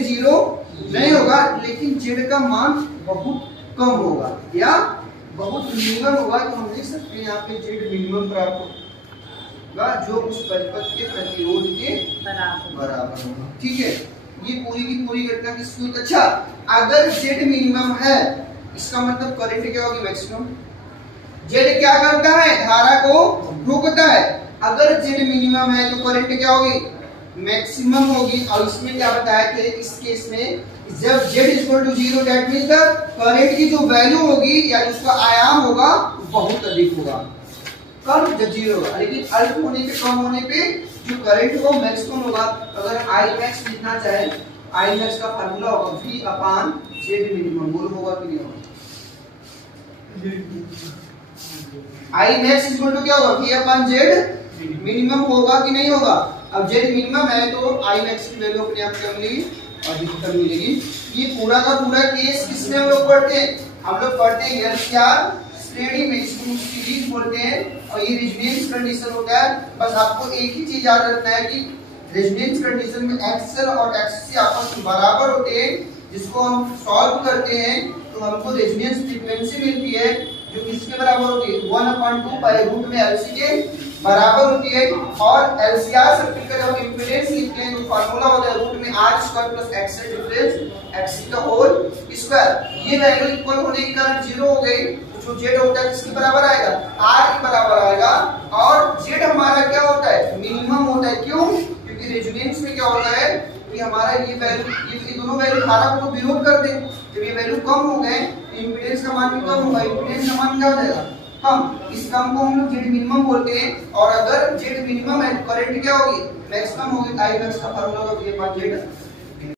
Zero नहीं होगा, लेकिन जेड का मान बहुत कम होगा या बहुत मिनिमम होगा, तो हम लिख सकते हैं यहाँ पे जेड मिनिमम प्राप्त होगा जो उस परिपथ के प्रतिरोध के बराबर होगा। ठीक है, ये पूरी की पूरी घटना किसकी होती है? अच्छा, अगर जेड मिनिमम है इसका मतलब करंट क्या होगी? मैक्सिमम। जेड क्या करता है? धारा को रोकता है। अगर जेड मिनिमम है तो करंट क्या होगी? मैक्सिमम होगी। और इसमें क्या बताया थे, इस केस में जब z equal to 0 that means the current की जो वैल्यू होगी या उसका आयाम होगा बहुत अधिक होगा, कम जब 0 होगा, लेकिन अल्प होने पे, कम होने पे जो करंट वो मैक्सिमम होगा। अगर I max लिखना चाहे, I max का फार्मूला होगा V अपॉन Z मिनिमम। बोलो होगा कि नहीं होगा? I max इक्वल टू क्या होगा? V अपॉन Z मिनिमम होगा कि नहीं होगा? अब Z मिनिमम है तो I max की वैल्यू अपने आप कम मिलेगी, अधिकतम मिलेगी। ये पूरा का पूरा केस किसमें हम लोग पढ़ते हैं? हम लोग पढ़ते हैं LCR श्रेणी में, इसको सीरीज बोलते हैं, और ये रेजोनेंस कंडीशन होता है। बस आपको एक ही चीज याद रखना है कि रेजोनेंस कंडीशन में XL और XC आपस में बराबर होते हैं। जिसको हम सॉल्व करते हैं तो हमको रेजोनेंस फ्रीक्वेंसी मिलती है जो किसके बराबर होती है? 1/2 पाई रूट में LC के बराबर होती है। और LCR सर्किट का जब इम्पीडेंस लिखते हैं तो फार्मूला होता है रूट में R² plus XL difference XC का होल स्क्वायर। ये वैल्यू इक्वल होने के कारण 0 हो गई, जो Z होता है किसके बराबर आएगा? R के बराबर आएगा। और Z हमारा क्या होता है? मिनिमम होता है। क्यों? क्योंकि रेजोनेंस में क्या होता है कि हमारा ये वैल्यू, ये दोनों वैल्यू धारा को विरोध कर दे। जब ये वैल्यू कम हो गए इम्पीडेंस का मान भी कम होगा, इम्पीडेंस का मान क्या हो जाएगा? कम। इस कम को हम लोग जेड मिनिमम बोलते हैं। और अगर जेड मिनिमम है तो करंट क्या होगी? मैक्सिमम होगी। I max का फार्मूला होगा V अपॉन Z